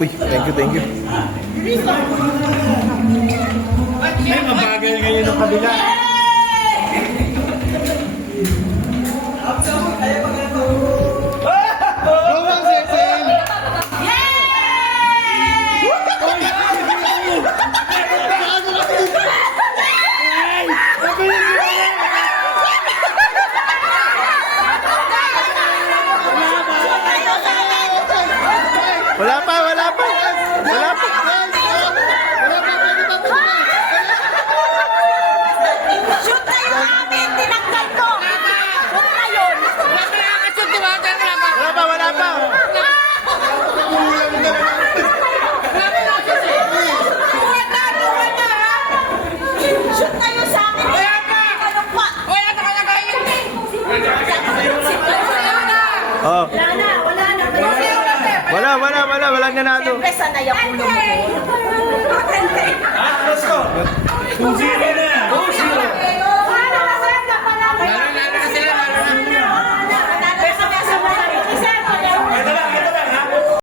Uy, thank you, thank you. Ay, mabagal ngayon ng kabila. Wala pa, wala pa. Wala pa. Shoot na yung amin, tinanggal ko. Shoot na yun. Wala pa, wala pa. Shoot na yun sa amin. Ano pa? Oh. Wala na. Walang nanalo. Siyempre, sanay ang ulo mo. Let's go. 2-0.